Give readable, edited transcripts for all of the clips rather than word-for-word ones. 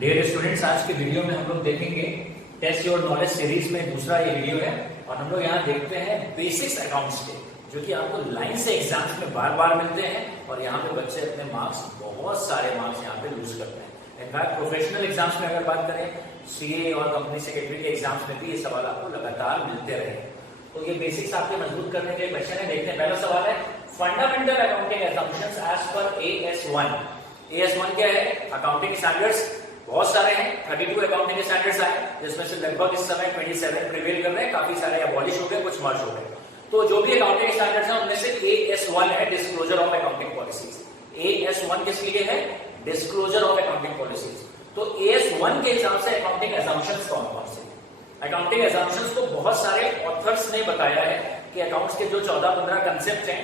Dear students, आज के video में हम लोग देखेंगे टेस्ट योर नॉलेज सीरीज में दूसरा ये वीडियो है और हम लोग यहाँ देखते हैं बेसिक्स अकाउंट्स के, जो कि आपको लाइन से एग्जाम्स में बार बार मिलते हैं और यहाँ पे बच्चे अपने मार्क्स, बहुत सारे मार्क्स यहाँ पे लूज करते हैं। इनफैक्ट प्रोफेशनल एग्जाम्स में अगर बात करें, सीए और कंपनी सेक्रेटरी के एग्जाम्स में भी ये सवाल आपको लगातार मिलते रहे। तो ये बेसिक्स आपके मजबूत करने के लिए क्वेश्चन है। देखते हैं, पहला सवाल है fundamental accounting assumptions as per AS1। AS1 क्या है? अकाउंटिंग स्टैंडर्ड्स बहुत सारे हैं, 32 अकाउंटिंग स्टैंडर्ड्स आए, जिसमें से लगभग इस समय 27 प्रिवेल कर रहे हैं। काफी सारे अबॉलिश हो गए, कुछ मर्ज हो गए। तो जो भी अकाउंटिंग स्टैंडर्ड्स हैं उनमें से AS1 है disclosure of accounting policies. AS1 किसके लिए है? Disclosure of accounting policies. तो AS1 के हिसाब से अकाउंटिंग असम्पशंस कौन कौन से? अकाउंटिंग असम्पशंस को बहुत सारे ऑथर्स ने बताया है कि अकाउंट्स के जो 14-15 कंसेप्ट हैं,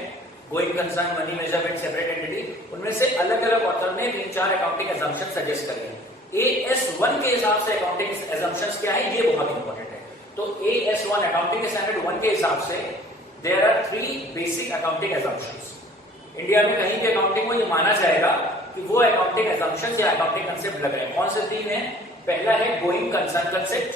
going concern, money measurement, separate entity, उनमें से अलग अलग ऑथर ने 3-4 अकाउंटिंग असम्पशंस सजेस्ट करे हैं। AS1 के हिसाब से अकाउंटिंग असम्पशंस क्या है, ये बहुत इंपॉर्टेंट है। तो AS1 अकाउंटिंग स्टैंडर्ड 1 के हिसाब से there are 3 basic accounting assumptions. India में कहीं भी अकाउंटिंग को ये माना जाएगा कि वो अकाउंटिंग असम्पशंस या अकाउंटिंग कंसेप्ट लगे हैं। कौन से 3 है? पहला है गोइंग कंसर्न कंसेप्ट,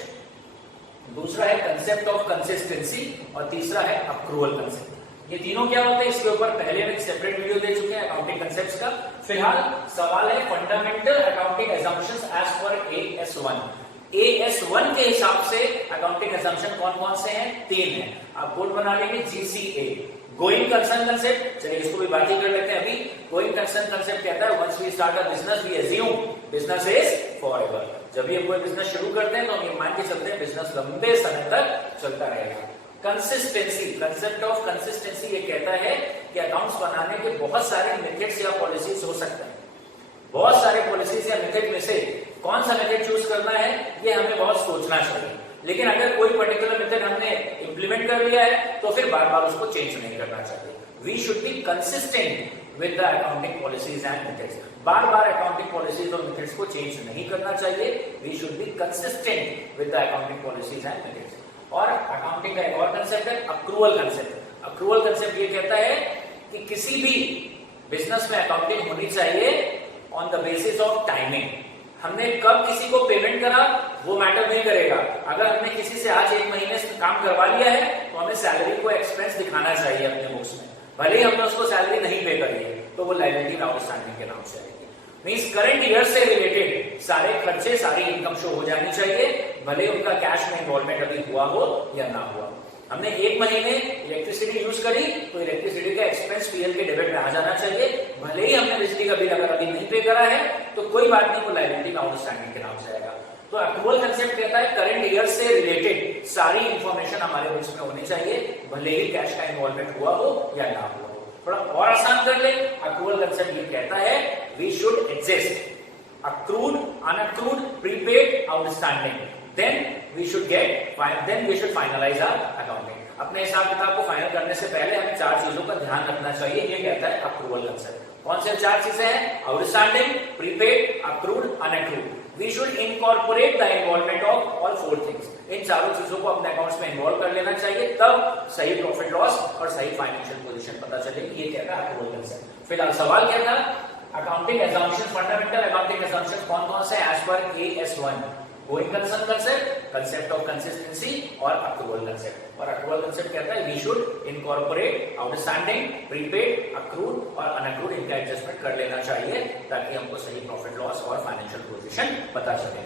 दूसरा है कंसेप्ट ऑफ कंसिस्टेंसी और तीसरा है अक्रूवल कंसेप्ट। ये तीनों क्या होते हैं, इसके ऊपर पहले में सेपरेट वीडियो दे चुके हैं अकाउंटिंग कंसेप्ट्स का। फिलहाल सवाल है fundamental accounting assumptions as per AS1। AS1 के हिसाब से अकाउंटिंग असम्पशन कौन कौन से हैं? 3 हैं। आप कोड बना लेंगे GCA, गोइंग कंसर्न कंसेप्ट। चलिए इसको भी बात ही कर लेते हैं अभी। गोइंग कंसर्न कंसेप्ट कहता है once we start a business we assume business is forever. जब भी हम कोई बिजनेस शुरू करते हैं तो हम ये मान के चलते हैं बिजनेस लंबे समय तक चलता रहेगा। कंसिस्टेंसी, कंसेप्ट ऑफ कंसिस्टेंसी ये कहता है कि अकाउंट्स बनाने के बहुत सारे मेथड्स या पॉलिसीज हो सकते हैं। बहुत सारे पॉलिसीज या मेथड में से कौन सा मेथड चूज करना है ये हमें बहुत सोचना चाहिए। लेकिन अगर कोई पर्टिकुलर मेथड हमने इंप्लीमेंट कर लिया है तो फिर बार बार उसको चेंज नहीं करना चाहिए। We should be consistent with the accounting policies and methods. बार बार अकाउंटिंग पॉलिसीज और मेथड्स को चेंज नहीं करना चाहिए। We should be consistent with the accounting policies and methods. और अकाउंटिंग का एक और कंसेप्ट है अक्रूवल कंसेप्ट। अक्रूवल कंसेप्ट ये कहता है कि किसी भी बिजनेस में अकाउंटिंग होनी चाहिए on the basis of timing. हमने कब किसी को पेमेंट करा वो मैटर नहीं करेगा। अगर हमने किसी से आज 1 महीने से काम करवा लिया है तो हमें सैलरी को एक्सपेंस दिखाना चाहिए अपने बुक्स में, भले ही हमने उसको सैलरी नहीं पे करी है तो वो लायबिलिटी आउटस्टैंडिंग के नाम से आएगी। मींस करंट ईयर से रिलेटेड सारे खर्चे, सारी इनकम शो हो जानी चाहिए, भले उनका कैश में इन्वॉल्वमेंट अभी हुआ हो या ना हुआ। हमने 1 महीने इलेक्ट्रिसिटी यूज करी तो इलेक्ट्रिसिटी का एक्सपेंस PL के डेबिट में आ जाना चाहिए, भले ही हमने बिजली का बिल अगर अभी नहीं पे करा है तो कोई बात नहीं, वो लायबिलिटी आउटस्टैंडिंग के नाम से आएगा। तो अक्रूवल कंसेप्ट कहता है करंट ईयर से रिलेटेड सारी इंफॉर्मेशन हमारे बुक्स में होनी चाहिए, भले ही कैश का इन्वॉल्वमेंट हुआ हो या ना हुआ हो। थोड़ा और आसान कर ले, अक्रूवल कंसेप्ट ये कहता है we should exist accrued, unaccrued, prepaid, outstanding, then we should finalize our accounting। अपने हिसाब किताब को फाइनल करने से पहले हमें 4 चीजों का ध्यान रखना चाहिए, ये कहता है अक्रूवल कंसेप्ट। कौन से 4 चीजें हैं? Outstanding, prepaid, accrued, unaccrued. We should incorporate the involvement of all 4 things. इन चारों चीजों को अपने अकाउंट्स में इन्वॉल्व कर लेना चाहिए, तब सही प्रॉफिट लॉस और सही फाइनेंशियल पोजीशन पता चलेगी। ये कहता है अक्रूवल कंसेप्ट। फिलहाल सवाल क्या था? Accounting assumptions, fundamental accounting assumptions कौन कौन से as per AS1? Going concern concept, concept of consistency और अक्रूवल कंसेप्ट। और अक्रूवल कंसेप्ट कहता है we should incorporate outstanding, prepaid, accrued और अनअक्रूड, इनका एडजस्टमेंट कर लेना चाहिए ताकि हमको सही प्रॉफिट लॉस और फाइनेंशियल पोजीशन पता चले।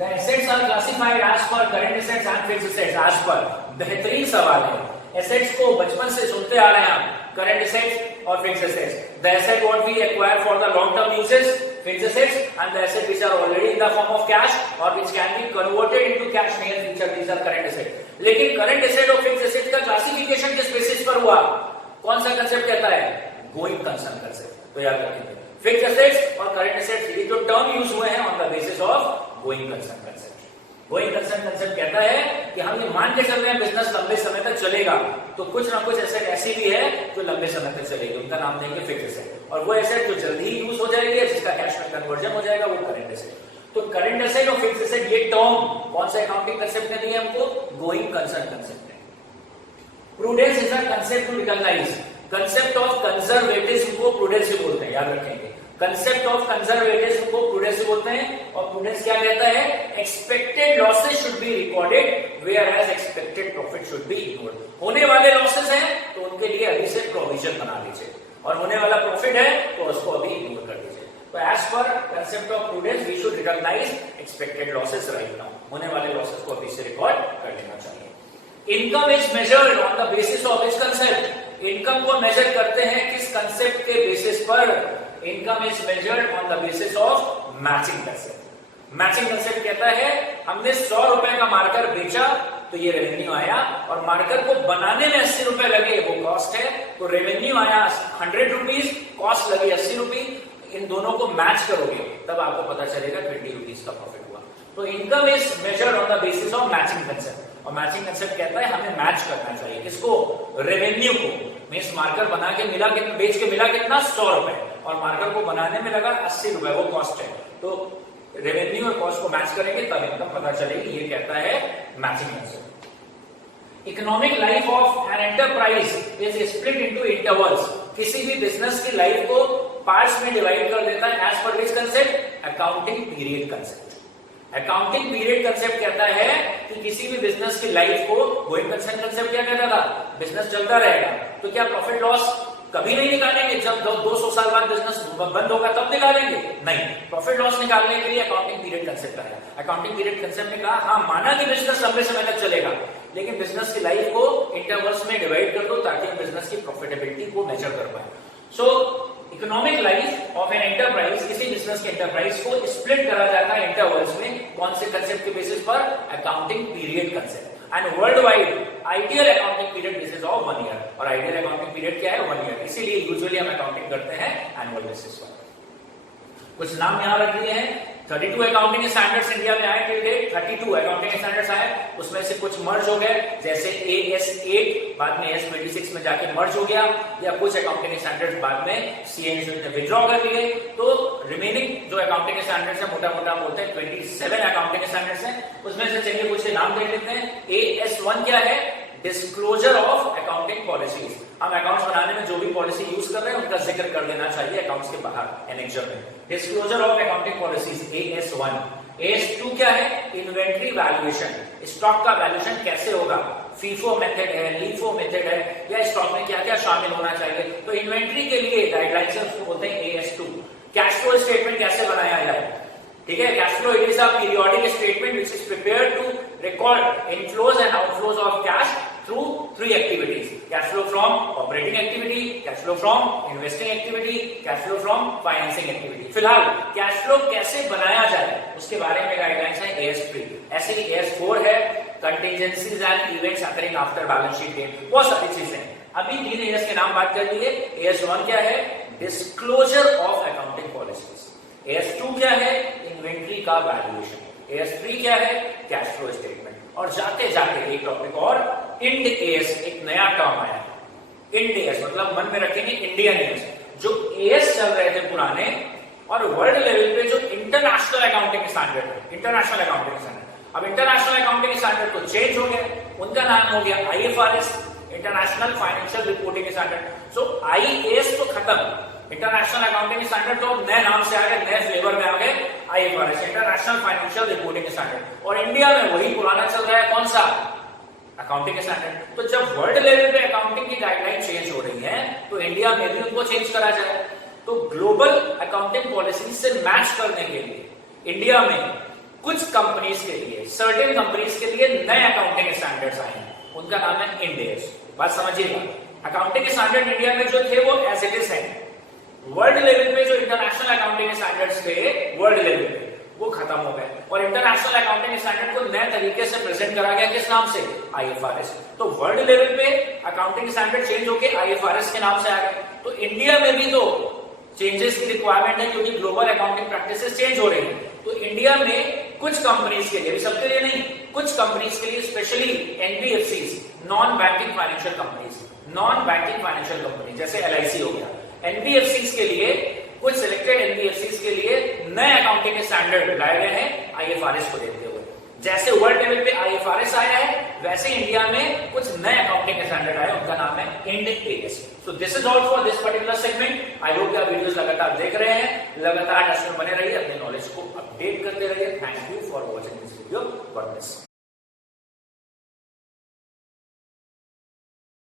The assets are classified as per current assets and fixed assets as per. बेहतरीन सवाल है। एसेट्स को बचपन से सुनते आ रहे हैं आप, करंट एसेट्स और fixed assets. The asset what we acquire for the long term uses, fixed assets, and the assets which are already in the form of cash or which can be converted into cash near future, these are current assets। लेकिन current asset और fixed assets का classification किस basis पर हुआ? कौन सा concept कहता है? Going concern concept. तो याद रखेंगे फिक्स्ड एसेट्स और करंट एसेट्स ये जो टर्म यूज हुए हैं on the basis of going concern concept. Going concern concept कहता है कि हम ये मान के चल रहे हैं बिजनेस लंबे समय तक चलेगा, तो कुछ ना कुछ एसेट ऐसी भी है जो लंबे समय तक चलेगी, उनका नाम देंगे फिक्स्ड एसेट। और वो एसेट जो जल्दी ही यूज हो जाएगी, जिसका कैश में कन्वर्जन हो जाएगा, वो करंट एसेट। तो करंट एसेट और फिक्स्ड एसेट ये टर्म कौन सा अकाउंटिंग कंसेप्ट ने दी है हमको? गोइंग कंसर्न कंसेप्ट है। Prudence is a concept to recognise, concept of conservatism को प्रूडेंस बोलते हैं, याद रखेंगे। कंसेप्ट ऑफ कंजर्वेटिज्म को प्रूडेंस बोलते हैं, और प्रूडेंस क्या कहता है, expected losses should be recorded where as expected profit should be ignored. होने वाले लॉसेस हैं तो उनके लिए अभी से प्रोविजन बना लीजिए, और होने वाला प्रॉफिट है तो उसको अभी इग्नोर कर दीजिए। तो as per concept of prudence we should recognise expected losses right now, होने वाले लॉसेस को अभी से रिकॉर्ड कर लेना चाहिए। Income is measured on the basis of which concept, income को मेजर करते हैं किस कंसेप्ट के बेसिस पर, income is measured on the basis of matching concept. Matching concept कहता है हमने 100 रुपए का मार्कर बेचा तो ये रेवेन्यू आया, और मार्कर को बनाने में 80 रुपए लगे वो कॉस्ट है, तो रेवेन्यू आया 100 रुपीज, कॉस्ट लगी 80 रुपीज। इन दोनों को मैच करोगे तब आपको पता चलेगा 20 रुपीज का प्रॉफिट हुआ। तो income is measured on the basis of matching concept, और मैचिंग कंसेप्ट कहता है हमें मैच करना चाहिए किसको, रेवेन्यू को। मींस मार्कर बना के मिला कितना, बेच के मिला कितना 100 रुपए, और मार्कर को बनाने में लगा 80 रुपए, वो कॉस्ट है। तो रेवेन्यू और कॉस्ट को मैच करेंगे तब इनकम पता चलेगी, ये कहता है matching concept. Economic life of an enterprise is split into intervals, किसी भी बिजनेस की लाइफ को पार्ट्स में डिवाइड कर देता है as per which concept, accounting period concept. Accounting period concept कहता है कि किसी भी बिजनेस की लाइफ को, गोइंग कंसेप्ट कंसेप्ट क्या कहता था, बिजनेस चलता रहेगा तो क्या प्रॉफिट लॉस कभी नहीं निकालेंगे, जब 200 साल बाद बिजनेस बंद होगा तब निकालेंगे, नहीं, प्रॉफिट लॉस निकालने के लिए अकाउंटिंग पीरियड कंसेप्ट आया। अकाउंटिंग पीरियड कंसेप्ट ने कहा हाँ माना कि बिजनेस लंबे समय तक चलेगा, लेकिन बिजनेस की लाइफ को इंटरवल्स में डिवाइड कर दो ताकि हम बिजनेस की प्रॉफिटेबिलिटी को मेजर कर पाए। सो economic life of an enterprise, किसी बिजनेस के एंटरप्राइज को स्प्लिट करा जाता है इंटरवल्स में, कौन से कंसेप्ट के बेसिस पर, accounting period concept. And world wide ideal accounting period basis of 1 year, और आइडियल अकाउंटिंग पीरियड क्या है, 1 ईयर। इसीलिए यूजुअली हम अकाउंटिंग करते हैं एनुअल बेसिस पर। कुछ नाम यहां रख दिए हैं, 32 अकाउंटिंग स्टैंडर्ड्स इंडिया में आए थे, 32 अकाउंटिंग स्टैंडर्ड्स आए, उसमें से कुछ मर्ज हो गए, जैसे AS8 बाद में AS26 में जाके मर्ज हो गया, या कुछ अकाउंटिंग स्टैंडर्ड्स बाद में CA इंस्टीट्यूट ने विथड्रॉ कर लिए। तो रिमेनिंग जो अकाउंटिंग स्टैंडर्ड्स है मोटा मोटा बोलते हैं 27 अकाउंटिंग स्टैंडर्ड्स हैं, उसमें से चलिए कुछ नाम देख लेते हैं। AS1 क्या है, डिस्क्लोजर ऑफ अकाउंटिंग पॉलिसीज, हम अकाउंट्स बनाने में जो भी पॉलिसी यूज कर रहे हैं उनका जिक्र कर देना चाहिए अकाउंट्स के बाहर एनेक्सर में। Disclosure of accounting policies AS1। AS2 क्या है, इन्वेंट्री वैल्यूएशन, स्टॉक का वैल्यूएशन कैसे होगा, फीफो मेथड है, लीफो मेथड है, या स्टॉक में क्या क्या शामिल होना चाहिए। तो इन्वेंट्री के लिए गाइडलाइंस उसको बोलते हैं AS2। कैश फ्लो स्टेटमेंट कैसे बनाया जाए, ठीक है, cash flow it is a periodic statement which is prepared to record inflows and outflows of cash through 3 activities: cash flow from operating activity, cash flow from investing activity, cash flow from financing activity। फिलहाल cash flow कैसे बनाया जाए उसके बारे में guidelines है AS3। ऐसे ही AS4 है, contingencies and events occurring after balance sheet date, बहुत सारी चीजें। अभी 3 AS के नाम बात कर लिए। AS1 क्या है, disclosure of accounting policies. AS2 क्या है, इन्वेंट्री का वैल्यूएशन। AS3 क्या है, कैश फ्लो स्टेटमेंट। और जाते जाते एक टॉपिक और, इंड AS, एक नया टर्म आया। इंड AS मतलब मन में रखेंगे इंडियन AS, जो AS चल रहे थे पुराने, और वर्ल्ड लेवल पे जो इंटरनेशनल अकाउंटिंग स्टैंडर्ड है, इंटरनेशनल अकाउंटिंग स्टैंडर्ड। अब इंटरनेशनल अकाउंटिंग स्टैंडर्ड तो चेंज हो गया, उनका नाम हो गया IFRS, international financial reporting standard. So IAS तो खत्म, इंटरनेशनल अकाउंटिंग स्टैंडर्ड तो नए नाम से आ गए, नए फ्लेवर में आ गए, IFRS, international financial reporting standard. और इंडिया में वही पुराना चल रहा है, कौन सा, अकाउंटिंग स्टैंडर्ड। तो जब वर्ल्ड लेवल पे अकाउंटिंग की गाइडलाइन चेंज हो रही है तो इंडिया में भी उनको चेंज करा जाए। तो ग्लोबल अकाउंटिंग पॉलिसी से मैच करने के लिए इंडिया में कुछ कंपनीज के लिए, सर्टेन कंपनीज के लिए नए अकाउंटिंग स्टैंडर्ड्स आए हैं, उनका नाम है इंड AS। बात समझिएगा, अकाउंटिंग स्टैंडर्ड इंडिया में जो थे वो एज इट इज है, वर्ल्ड लेवल पे जो इंटरनेशनल अकाउंटिंग स्टैंडर्ड्स थे वर्ल्ड लेवल पे वो खत्म हो गए, और इंटरनेशनल अकाउंटिंग स्टैंडर्ड को नए तरीके से प्रेजेंट करा गया, किस नाम से, IFRS। तो वर्ल्ड लेवल पे अकाउंटिंग स्टैंडर्ड चेंज होके IFRS के नाम से आ गए। तो इंडिया में भी तो चेंजेस की रिक्वायरमेंट है क्योंकि ग्लोबल अकाउंटिंग प्रैक्टिसेस चेंज हो रही है। तो इंडिया में कुछ कंपनीज के लिए, सबके लिए नहीं, कुछ कंपनीज के लिए specially NBFCs, non banking financial companies, non banking financial company जैसे LIC हो गया, NBFCs के लिए, कुछ सिलेक्टेड NBFCs के लिए नए अकाउंटिंग स्टैंडर्ड लाए गए हैं IFRS को देखते हुए। जैसे वर्ल्ड लेवल पे IFRS आया है, वैसे इंडिया में कुछ नए अकाउंटिंग स्टैंडर्ड आए, उनका नाम है and areas. So this is all for this particular segment. I hope कि आप वीडियोस लगातार देख रहे हैं, लगातार टेस्ट में बने रहिए, अपने नॉलेज को अपडेट करते रहिए। Thank you for watching this video. God bless.